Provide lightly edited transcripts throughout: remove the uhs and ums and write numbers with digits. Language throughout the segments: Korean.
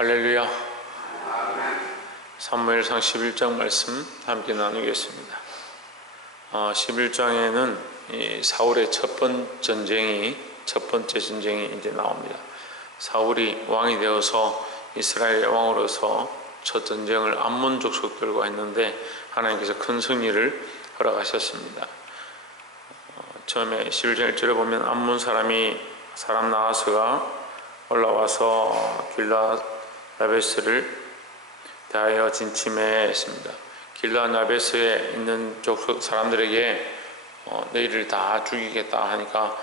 할렐루야. 사무엘상 11장 말씀 함께 나누겠습니다. 11장에는 이 사울의 첫 번째 전쟁이 이제 나옵니다. 사울이 왕이 되어서 이스라엘의 왕으로서 첫 전쟁을 암몬 족속들과 했는데 하나님께서 큰 승리를 허락하셨습니다. 처음에 11장 1절에 보면 암몬 사람 나하스가 올라와서 길라 야베스를 대하여 진침했습니다. 길라 야베스에 있는 족속 사람들에게 너희를 다 죽이겠다 하니까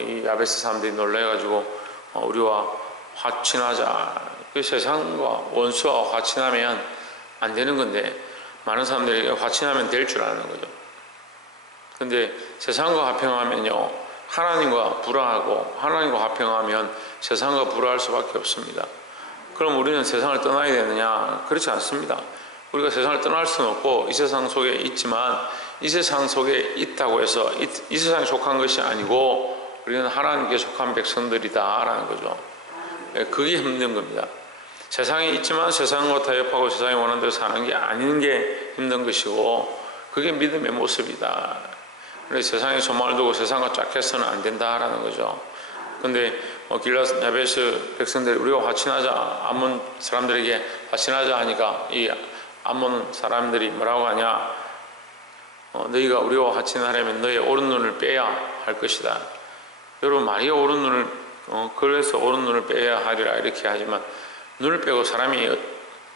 이 야베스 사람들이 놀라가지고 우리와 화친하자. 그 세상과 원수와 화친하면 안 되는 건데 많은 사람들이 화친하면 될 줄 아는 거죠. 근데 세상과 화평하면요, 하나님과 불화하고 하나님과 화평하면 세상과 불화할 수밖에 없습니다. 그럼 우리는 세상을 떠나야 되느냐? 그렇지 않습니다. 우리가 세상을 떠날 수는 없고 이 세상 속에 있지만 이 세상 속에 있다고 해서 이 세상에 속한 것이 아니고 우리는 하나님께 속한 백성들이다 라는 거죠. 그게 힘든 겁니다. 세상에 있지만 세상과 타협하고 세상이 원하는 대로 사는 게 아닌 게 힘든 것이고 그게 믿음의 모습이다. 그래서 세상에 소망을 두고 세상과 짝해서는 안 된다라는 거죠. 근데 길라 야베스 백성들이 우리가 화친하자, 암몬 사람들에게 화친하자 하니까 이 암몬 사람들이 뭐라고 하냐? 너희가 우리와 화친하려면 너의 오른 눈을 빼야 할 것이다. 여러분, 말이 오른 눈을 그래서 오른 눈을 빼야 하리라 이렇게 하지만 눈을 빼고 사람이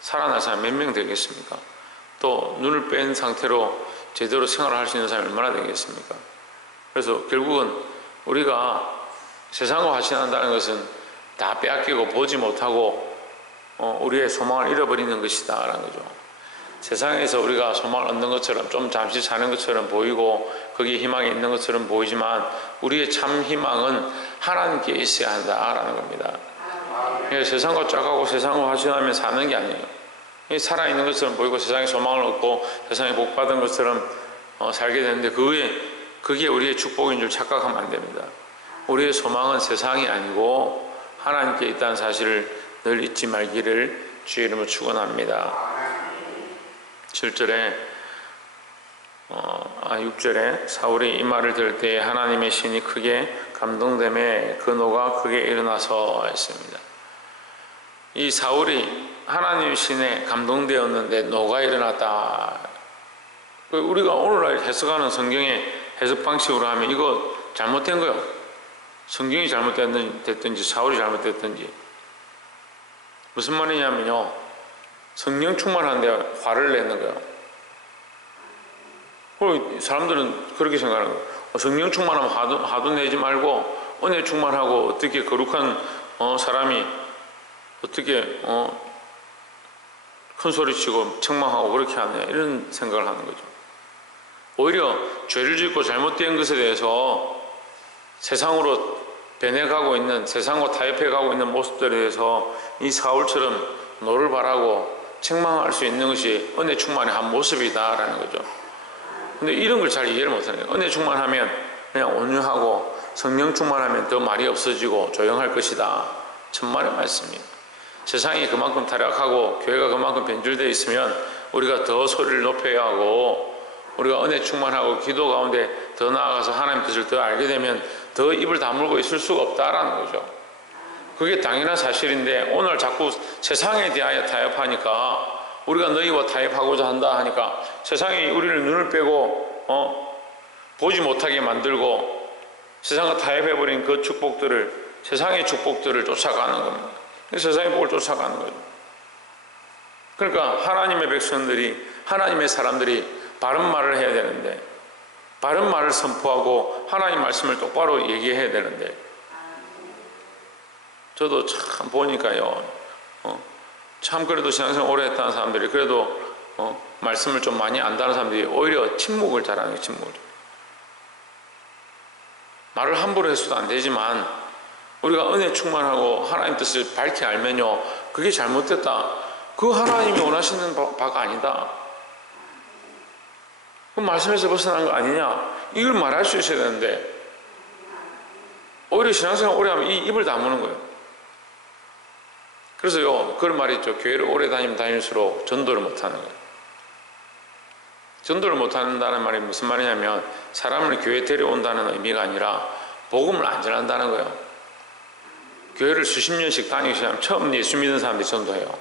살아날 사람 몇 명 되겠습니까? 또 눈을 뺀 상태로 제대로 생활을 할 수 있는 사람이 얼마나 되겠습니까? 그래서 결국은 우리가 세상과 화친한다는 것은 다 빼앗기고 보지 못하고 우리의 소망을 잃어버리는 것이다 라는 거죠. 세상에서 우리가 소망을 얻는 것처럼 좀 잠시 사는 것처럼 보이고 거기에 희망이 있는 것처럼 보이지만 우리의 참 희망은 하나님께 있어야 한다라는 겁니다. 그러니까 세상과 짝하고 세상과 화친하면 사는 게 아니에요. 살아있는 것처럼 보이고 세상에 소망을 얻고 세상에 복받은 것처럼 살게 되는데 그게 우리의 축복인 줄 착각하면 안 됩니다. 우리의 소망은 세상이 아니고 하나님께 있다는 사실을 늘 잊지 말기를 주의 이름으로 축원합니다. 7절에 6절에 사울이 이 말을 들을 때에 하나님의 신이 크게 감동되매 그 노가 크게 일어나서 했습니다. 이 사울이 하나님의 신에 감동되었는데 노가 일어났다. 우리가 오늘날 해석하는 성경의 해석 방식으로 하면 이거 잘못된 거예요. 성경이 잘못됐든지 사울이 잘못됐든지. 무슨 말이냐면요, 성령 충만한데 화를 내는 거예요. 그리고 사람들은 그렇게 생각하는 거예요. 성령 충만하면 화도 내지 말고 은혜 충만하고 어떻게 거룩한 사람이 어떻게 큰 소리치고 책망하고 그렇게 하냐 이런 생각을 하는 거죠. 오히려 죄를 짓고 잘못된 것에 대해서 세상으로 변해가고 있는, 세상과 타협해가고 있는 모습들에 대해서 이 사울처럼 노를 바라고 책망할 수 있는 것이 은혜 충만의 한 모습이다라는 거죠. 근데 이런 걸 잘 이해를 못하네요. 은혜 충만하면 그냥 온유하고 성령 충만하면 더 말이 없어지고 조용할 것이다. 천만의 말씀이에요. 세상이 그만큼 타락하고 교회가 그만큼 변질되어 있으면 우리가 더 소리를 높여야 하고 우리가 은혜 충만하고 기도 가운데 더 나아가서 하나님 뜻을 더 알게 되면 더 입을 다물고 있을 수가 없다라는 거죠. 그게 당연한 사실인데 오늘 자꾸 세상에 대하여 타협하니까 우리가 너희와 타협하고자 한다 하니까 세상이 우리를 눈을 빼고 보지 못하게 만들고 세상과 타협해버린 그 축복들을, 세상의 축복들을 쫓아가는 겁니다. 세상의 복을 쫓아가는 거죠. 그러니까 하나님의 백성들이, 하나님의 사람들이 바른 말을 해야 되는데, 바른 말을 선포하고 하나님 말씀을 똑바로 얘기해야 되는데, 저도 참 보니까요, 참 그래도 신앙생활 오래 했다는 사람들이 그래도 말씀을 좀 많이 안다는 사람들이 오히려 침묵을 잘하는 거예요. 침묵을. 말을 함부로 해서도 안 되지만 우리가 은혜 충만하고 하나님 뜻을 밝히 알면요, 그게 잘못됐다, 그 하나님이 원하시는 바가 아니다, 그 말씀에서 벗어난 거 아니냐, 이걸 말할 수 있어야 되는데 오히려 신앙생활 오래 하면 이 입을 다무는 거예요. 그래서요, 그런 말이 있죠. 교회를 오래 다니면 다닐수록 전도를 못하는 거예요. 전도를 못한다는 말이 무슨 말이냐면 사람을 교회에 데려온다는 의미가 아니라 복음을 안 전한다는 거예요. 교회를 수십 년씩 다니기 시작하면 처음 예수 믿는 사람들이 전도해요.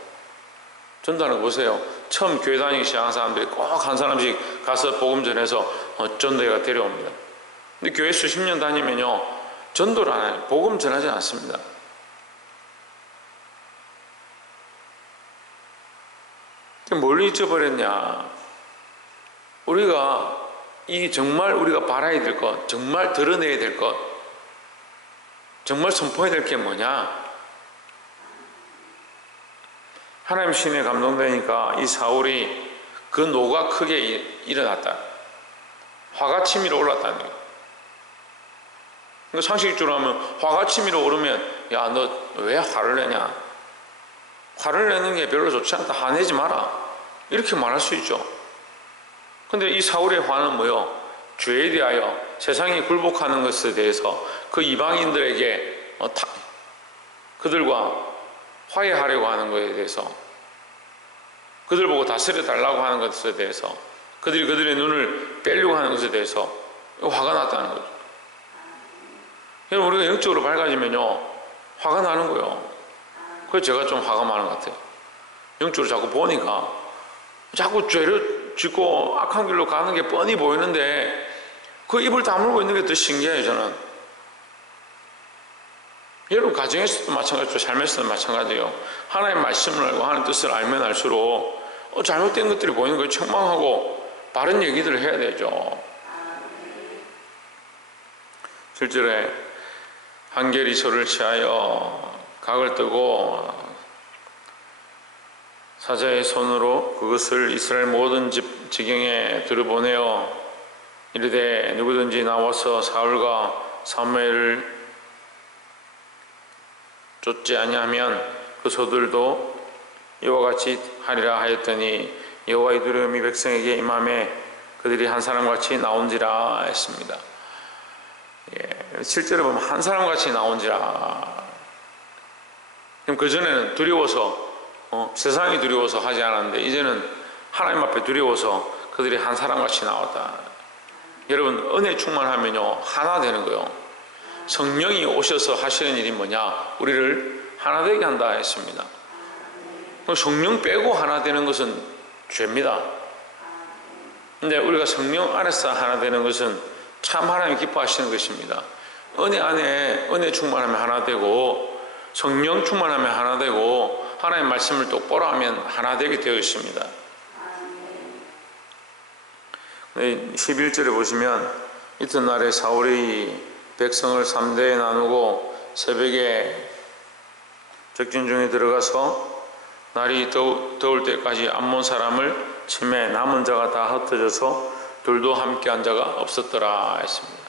전도하는 거 보세요. 처음 교회 다니기 시작한 사람들이 꼭 한 사람씩 가서 복음 전해서 전도회가 데려옵니다. 근데 교회 수십 년 다니면요, 전도를 안 해요. 복음 전하지 않습니다. 뭘 잊어버렸냐? 우리가 정말 우리가 바라야 될 것, 정말 드러내야 될 것, 정말 선포해야 될 게 뭐냐? 하나님 신에 감동되니까 이 사울이 그 노가 크게 일어났다. 화가 치밀어 올랐다는 거예요. 그러니까 상식적으로 하면 화가 치밀어 오르면 야, 너 왜 화를 내냐? 화를 내는 게 별로 좋지 않다. 화내지 마라. 이렇게 말할 수 있죠. 근데 이 사울의 화는 뭐요? 죄에 대하여 세상이 굴복하는 것에 대해서 그 이방인들에게 그들과 화해하려고 하는 것에 대해서, 그들 보고 다스려 달라고 하는 것에 대해서, 그들이 그들의 눈을 빼려고 하는 것에 대해서 화가 났다는 거죠. 우리가 영적으로 밝아지면요, 화가 나는 거예요. 그래서 제가 좀 화가 많은 것 같아요. 영적으로 자꾸 보니까 자꾸 죄를 짓고 악한 길로 가는 게 뻔히 보이는데 그 입을 다물고 있는 게 더 신기해요, 저는. 여러분 가정에서도 마찬가지죠. 삶에서도 마찬가지예요. 하나님의 말씀을 알고 하나님의 뜻을 알면 알수록 잘못된 것들이 보이는 걸 책망하고 바른 얘기들을 해야 되죠. 실제로 한결이 저를 취하여 각을 뜨고 사자의 손으로 그것을 이스라엘 모든 집 지경에 들여보내어 이르되 누구든지 나와서 사울과 사무엘을 쫓지 아니하면 그 소들도 이와 같이 하리라 하였더니 여호와의 두려움이 백성에게 임함에 그들이 한 사람같이 나온지라 했습니다. 실제로 보면 한 사람같이 나온지라. 그럼 그전에는 두려워서 세상이 두려워서 하지 않았는데 이제는 하나님 앞에 두려워서 그들이 한 사람같이 나왔다. 여러분 은혜 충만하면요 하나 되는 거예요. 성령이 오셔서 하시는 일이 뭐냐? 우리를 하나 되게 한다 했습니다. 성령 빼고 하나 되는 것은 죄입니다. 근데 우리가 성령 안에서 하나 되는 것은 참 하나님 기뻐하시는 것입니다. 은혜 안에 은혜 충만하면 하나 되고 성령 충만하면 하나 되고 하나님 말씀을 똑바로 하면 하나 되게 되어 있습니다. 11절에 보시면 이튿날에 사울이 백성을 3대에 나누고 새벽에 적진 중에 들어가서 날이 더울 때까지 암몬 사람을 치매 남은 자가 다 흩어져서 둘도 함께 한 자가 없었더라 했습니다.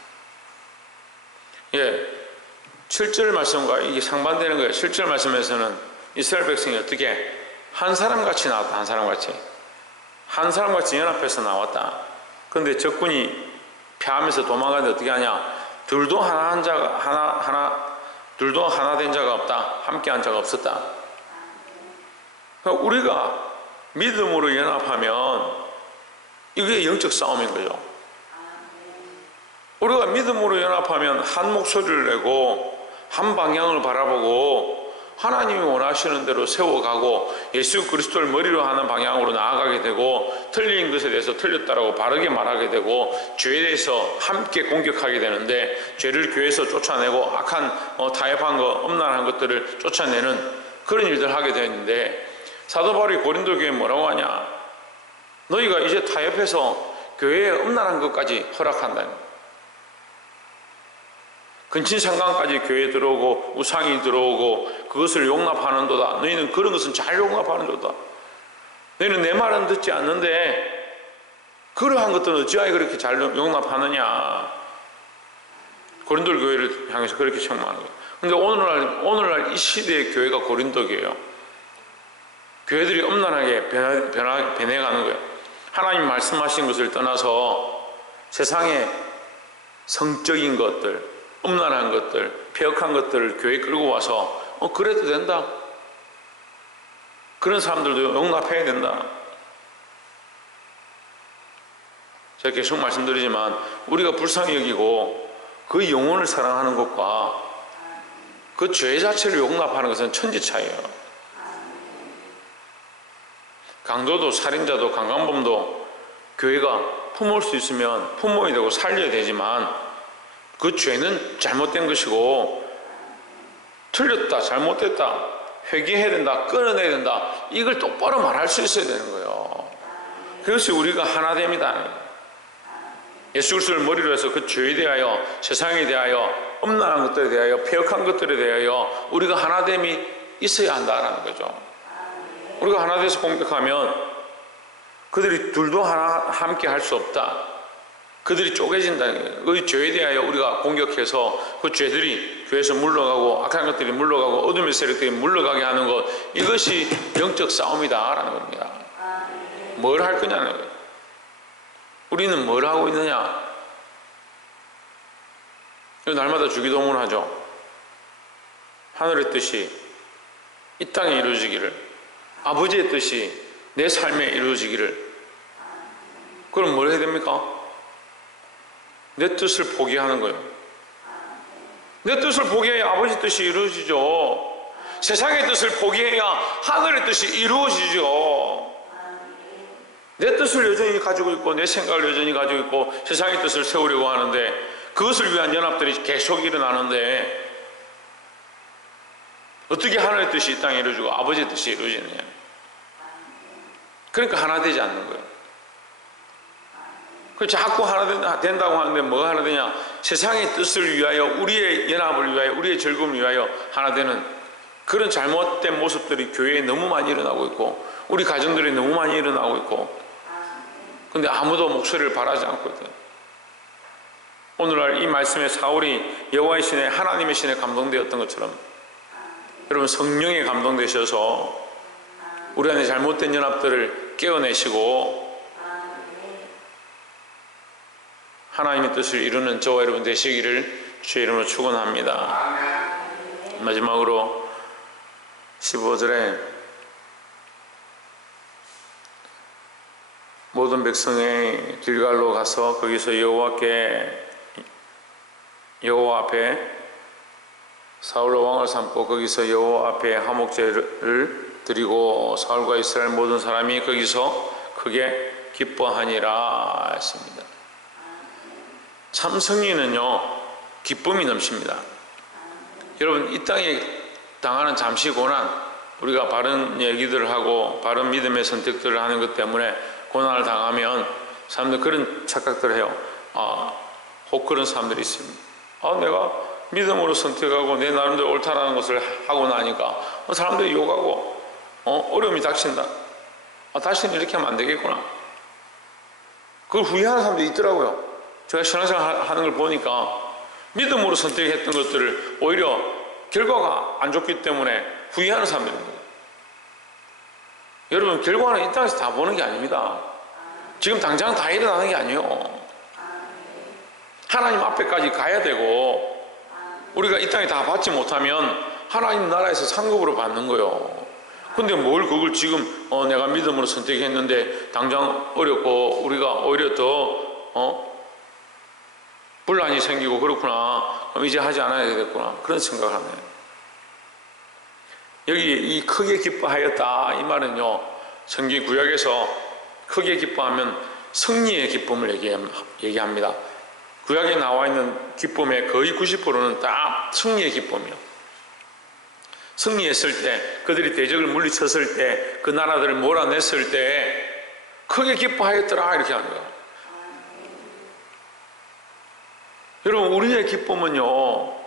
7절 말씀과 이게 상반되는 거예요. 7절 말씀에서는 이스라엘 백성이 어떻게 한 사람같이 나왔다. 한 사람같이 연합해서 나왔다. 그런데 적군이 패하면서 도망가는데 어떻게 하냐? 둘도 하나 된 자가 없다. 함께 한 자가 없었다. 그러니까 우리가 믿음으로 연합하면 이게 영적 싸움인 거죠. 우리가 믿음으로 연합하면 한 목소리를 내고 한 방향을 바라보고 하나님이 원하시는 대로 세워가고 예수 그리스도를 머리로 하는 방향으로 나아가게 되고 틀린 것에 대해서 틀렸다라고 바르게 말하게 되고 죄에 대해서 함께 공격하게 되는데 죄를 교회에서 쫓아내고 악한 타협한 것, 음란한 것들을 쫓아내는 그런 일들을 하게 되는데 사도 바울이 고린도 교회에 뭐라고 하냐? 너희가 이제 타협해서 교회에 음란한 것까지 허락한다는 거예요. 근친상간까지 교회에 들어오고 우상이 들어오고 그것을 용납하는도다. 너희는 그런 것은 잘 용납하는도다. 너희는 내 말은 듣지 않는데 그러한 것들은 어찌하여 그렇게 잘 용납하느냐. 고린도 교회를 향해서 그렇게 책망하는 거예요. 근데 오늘날 이 시대의 교회가 고린도 교회예요. 교회들이 음란하게 변해가는 거예요. 하나님 말씀하신 것을 떠나서 세상의 성적인 것들, 음란한 것들, 폐역한 것들을 교회에 끌고 와서 그래도 된다. 그런 사람들도 용납해야 된다. 제가 계속 말씀드리지만 우리가 불쌍히 여기고 그 영혼을 사랑하는 것과 그 죄 자체를 용납하는 것은 천지 차이예요. 강도도 살인자도 강간범도 교회가 품을 수 있으면 품어야 되고 살려야 되지만 그 죄는 잘못된 것이고 틀렸다, 잘못됐다, 회개해야 된다, 끊어내야 된다, 이걸 똑바로 말할 수 있어야 되는 거예요. 그것이 우리가 하나됨이다. 예수 그리스도를 머리로 해서 그 죄에 대하여, 세상에 대하여, 엄난한 것들에 대하여, 폐역한 것들에 대하여 우리가 하나됨이 있어야 한다는 거죠. 우리가 하나 돼서 공격하면 그들이 둘도 함께 할 수 없다. 그들이 쪼개진다는 거예요. 그 죄에 대하여 우리가 공격해서 그 죄들이 교회에서 물러가고 악한 것들이 물러가고 어둠의 세력들이 물러가게 하는 것, 이것이 영적 싸움이다 라는 겁니다. 뭘 할 거냐는 거예요. 우리는 뭘 하고 있느냐. 날마다 주기도문을 하죠. 하늘의 뜻이 이 땅에 이루어지기를, 아버지의 뜻이 내 삶에 이루어지기를. 그럼 뭘 해야 됩니까? 내 뜻을 포기하는 거예요. 내 뜻을 포기해야 아버지 뜻이 이루어지죠. 세상의 뜻을 포기해야 하늘의 뜻이 이루어지죠. 내 뜻을 여전히 가지고 있고 내 생각을 여전히 가지고 있고 세상의 뜻을 세우려고 하는데 그것을 위한 연합들이 계속 일어나는데 어떻게 하늘의 뜻이 이 땅에 이루어지고 아버지의 뜻이 이루어지느냐. 그러니까 하나 되지 않는 거예요. 자꾸 하나 된다고 하는데 뭐가 하나 되냐. 세상의 뜻을 위하여, 우리의 연합을 위하여, 우리의 즐거움을 위하여 하나 되는 그런 잘못된 모습들이 교회에 너무 많이 일어나고 있고 우리 가정들이 너무 많이 일어나고 있고, 근데 아무도 목소리를 발하지 않고 있다. 오늘날 이 말씀에 사울이 여호와의 신에, 하나님의 신에 감동되었던 것처럼 여러분 성령에 감동되셔서 우리 안에 잘못된 연합들을 깨어내시고 하나님의 뜻을 이루는 저와 여러분 되시기를 주의 이름으로 축원합니다. 마지막으로 15절에 모든 백성의 길갈로 가서 거기서 여호와 앞에 사울로 왕을 삼고 거기서 여호와 앞에 화목제를 드리고 사울과 이스라엘 모든 사람이 거기서 크게 기뻐하니라 했습니다. 참 승리는요 기쁨이 넘칩니다. 여러분 이 땅에 당하는 잠시 고난, 우리가 바른 얘기들을 하고 바른 믿음의 선택들을 하는 것 때문에 고난을 당하면 사람들 그런 착각들을 해요. 혹 그런 사람들이 있습니다. 내가 믿음으로 선택하고 내 나름대로 옳다라는 것을 하고 나니까 사람들이 욕하고 어려움이 닥친다. 다시는 이렇게 하면 안 되겠구나. 그걸 후회하는 사람들이 있더라고요. 제가 신앙생활 하는 걸 보니까 믿음으로 선택했던 것들을 오히려 결과가 안 좋기 때문에 후회하는 사람들입니다. 여러분 결과는 이 땅에서 다 보는 게 아닙니다. 지금 당장 다 일어나는 게 아니에요. 하나님 앞에까지 가야 되고 우리가 이 땅에 다 받지 못하면 하나님 나라에서 상급으로 받는 거예요. 근데 뭘 그걸 지금 내가 믿음으로 선택했는데 당장 어렵고 우리가 오히려 더 분란이 생기고 그렇구나. 그럼 이제 하지 않아야 되겠구나. 그런 생각을 하네요. 여기 이 크게 기뻐하였다 이 말은요 성경 구약에서 크게 기뻐하면 승리의 기쁨을 얘기합니다. 구약에 나와 있는 기쁨의 거의 90%는 다 승리의 기쁨이에요. 승리했을 때, 그들이 대적을 물리쳤을 때, 그 나라들을 몰아냈을 때 크게 기뻐하였더라 이렇게 하는 거예요. 여러분 우리의 기쁨은요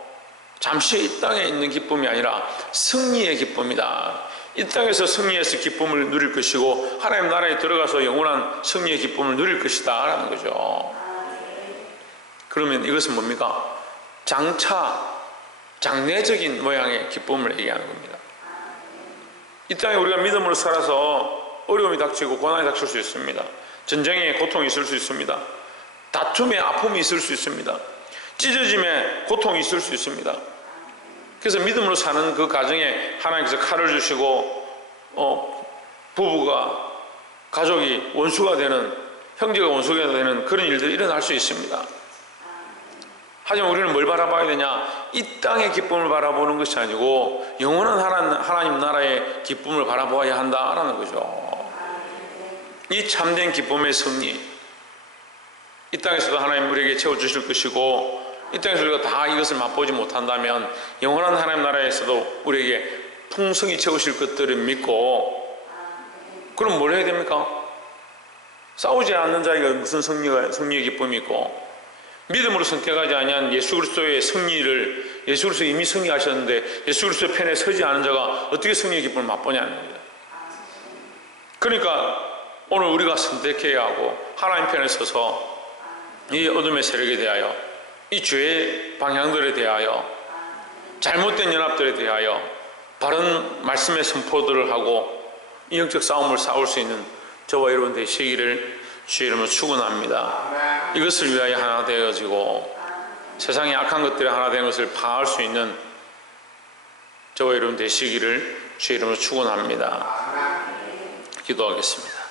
잠시 이 땅에 있는 기쁨이 아니라 승리의 기쁨이다. 이 땅에서 승리해서 기쁨을 누릴 것이고 하나님 나라에 들어가서 영원한 승리의 기쁨을 누릴 것이다 라는 거죠. 그러면 이것은 뭡니까? 장래적인 모양의 기쁨을 얘기하는 겁니다. 이 땅에 우리가 믿음으로 살아서 어려움이 닥치고 고난이 닥칠 수 있습니다. 전쟁에 고통이 있을 수 있습니다. 다툼에 아픔이 있을 수 있습니다. 찢어짐에 고통이 있을 수 있습니다. 그래서 믿음으로 사는 그 가정에 하나님께서 칼을 주시고 부부가 가족이 원수가 되는, 형제가 원수가 되는 그런 일들이 일어날 수 있습니다. 하지만 우리는 뭘 바라봐야 되냐? 이 땅의 기쁨을 바라보는 것이 아니고 영원한 하나님 나라의 기쁨을 바라보아야 한다라는 거죠. 이 참된 기쁨의 승리, 이 땅에서도 하나님 우리에게 채워주실 것이고, 이 땅에서 우리가 다 이것을 맛보지 못한다면 영원한 하나님 나라에서도 우리에게 풍성히 채우실 것들을 믿고, 그럼 뭘 해야 됩니까? 싸우지 않는 자에게 무슨 승리의 기쁨이 있고, 믿음으로 선택하지 아니한 예수 그리스도의 승리를, 예수 그리스도 이미 승리하셨는데 예수 그리스도의 편에 서지 않은 자가 어떻게 승리의 기쁨을 맛보냐는 거예요. 그러니까 오늘 우리가 선택해야 하고, 하나님 편에 서서 이 어둠의 세력에 대하여, 이 죄의 방향들에 대하여, 잘못된 연합들에 대하여 바른 말씀의 선포들을 하고 이 영적 싸움을 싸울 수 있는 저와 여러분 되시기를 주의 이름으로 축원합니다. 이것을 위하여 하나 되어지고 세상의 악한 것들이 하나 되는 것을 파할 수 있는 저와 여러분 되시기를 주의 이름으로 축원합니다. 기도하겠습니다.